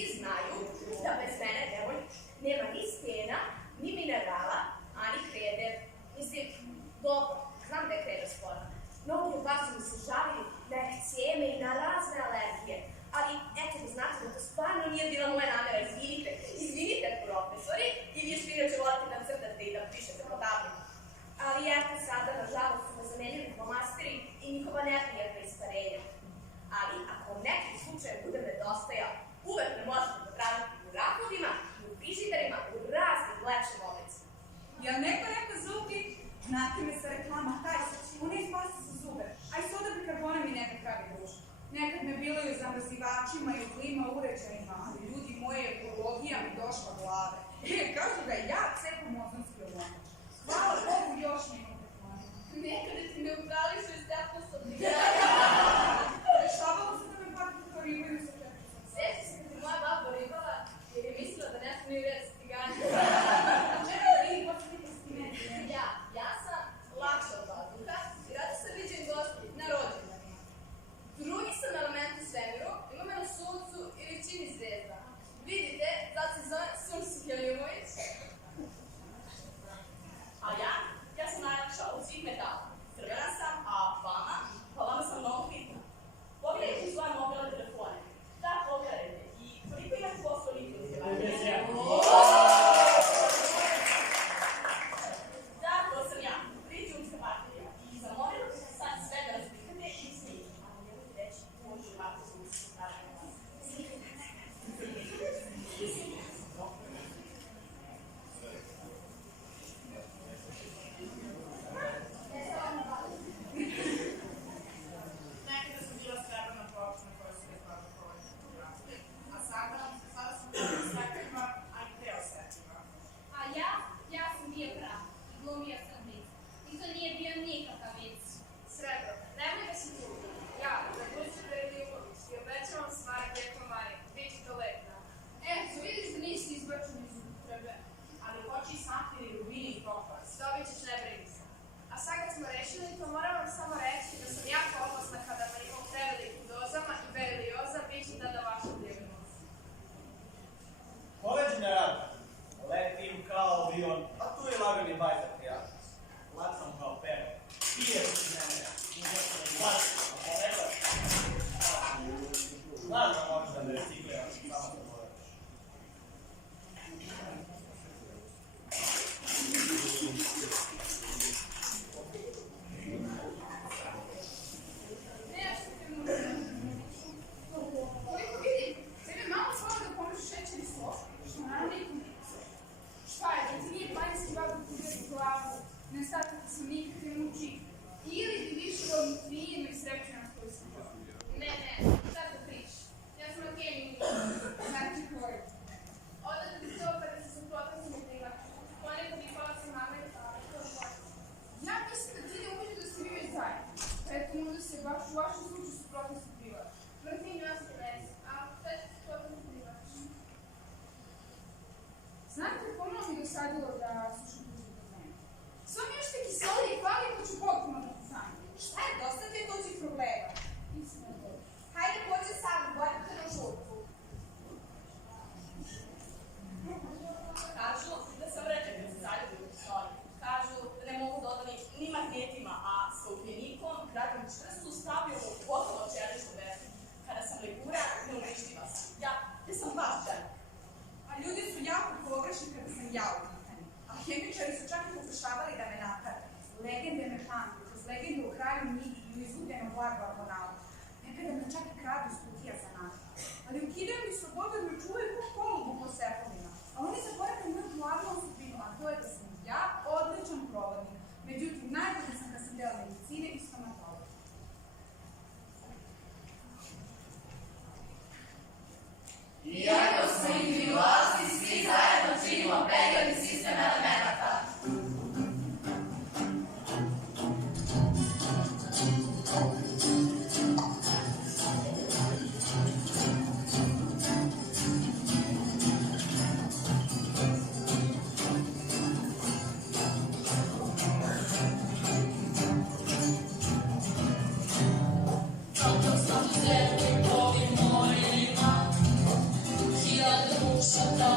Svi znaju da bez mene nema ni stena, ni minerala, a ni krede. Mislim, dobro, znam da je kreda spora. Mnogi od vas su mi se žalili na ekceme i na razne alergije, ali eto da znate da to stvarno nije bila moja namera, izvinite profesori, i vi još inače volite da crtate i da pišete po tabli. Ali eto sada, nažalost, su me zamenili flomasteri i njihova neprijatna isparenja. Ali ako vam nekim slučajem bude nedostajao, uvek me možete potražiti u rakovima, u frižiderima, u raznim lepšim oblicima. Jel neko rekao zubi? Znate me sa reklama, taj ona je spasa za zube, a i soda bikarbona mi neka pravi dušu. Nekad me bilo i u zamrzivačima i u klima uređajima, ali ljudi, moje ekologija mi došla glave. Kažu da ja cepam ozonski omotač. Hvala Bogu, još nekog reklama. Nekada ti ne ubrališu iz teplosodnih. Dešavalo se da me pak ribaju sa čepisom. Sjeća se kad je moja baba ribala, jer je mislila da nešto nije u redu s tigani. Čega da vidim pa se ti postimeti? Ja sam lakša od vazduha i rada sam viđen gosti na rođendanima. Drugi sam element u svemiru, ima me na suncu i većini zvezda. Vidite, zato se zove Sunce Helimović. A ja sam najlakša od svih metala. Crvena sam, a vama sam mnogo bitna. Pogledajte u svoje mobilne telefone. Da, pogledajte. I koliko ima posto litru? Da, to sam ja. Litijumska baterija. I zamolila bih se sad sve da razlikate i snimite. Ali ne budete reći, možu ovako sam se stavljena. Nekada sam bila srebrna pločna koja se izgleda prolećna fotografije, a sada sam svetlima, a i preosetljiva. A ja sam bio prav i glumio sam vic. I to nije bio nikakav vic. Srebro, nemoj da si tuga. Ja, Draguću Ljubović, i obećavam stvari djekom Marija. Biće to lepo. Eto, vidiš da nisi izbačen iz upotrebe. Ali hoće i safir i rubini i topaz. Dobit ćeš, ne brini se. A sad kad smo rešili to, moram vam samo reći da sam jako opasna kada me imam prevelikim dozama i berlioza, bit će tada vaša diagnoza. Poveđenja rada. Letim kao avion, a tu je lagani bajzak prijatnost. Lacam kao pero. Pije se mene. Znaš da možeš da me recikliraš, samo da moraš. Nešto te mu koliko vidim, tebi malo svoje da pomiš šećer i so, što naravno nikom nije. Šta je, da ti nije planinski babu kudar u glavu, ne statati se nikak ne muči, ili bi više od nutrijem i srećenost koju sam čuo. Ne, šta to priš? Ja sam na kemiju. Znači koji? Odate ti to kada se suprotno sam uplivača. Ponekad i pola sam nameta, ali to je bolje. Ja mislim da ti ne umeđu da ste vi već zajedno. Eto, možda se baš u vašem slučaju suprotno se privač. Mrzim ljudske veze, a sve će suprotno sam uplivača. Znate, pomalo mi dosadilo da slušam tuđe probleme. Sve mi još te kiseli i hvali, pa ću potpuno da ti znam. Šta je, dosta ti je tuđih problema? Istina je to. Hajde, pođe sam, bojte te na žurku. Kažu da sam rečen da se zaljubi u stvari. Kažu da ne mogu dodati ni magnetima, a sa ugljenikom gradim čvrstu stabilnu gotovo čeličnu vezu. Kada sam legura, ne uništiva sam. Ja sam baš žena. A ljudi su jako pogrešni kada sam ja u pitanju. A hemičari su čak i pokušavali da me naprave. Legende me pamte, kroz legende o kralju Midi i u izgubljenom Blagu Argonalu. Nekada me čak i kradu iz kutija za nas. Ali ukidaju mi slobodu da me čuvaju po polugu po sepovima. A oni zaboravaju moju glavnu osobinu, a to je da sam ja odličan provodnik. Međutim, najbolje sam kad sam dela medicine i stomatologije. Iako smo individualci, svi zajedno činimo periodni sistem elemenata. She šuto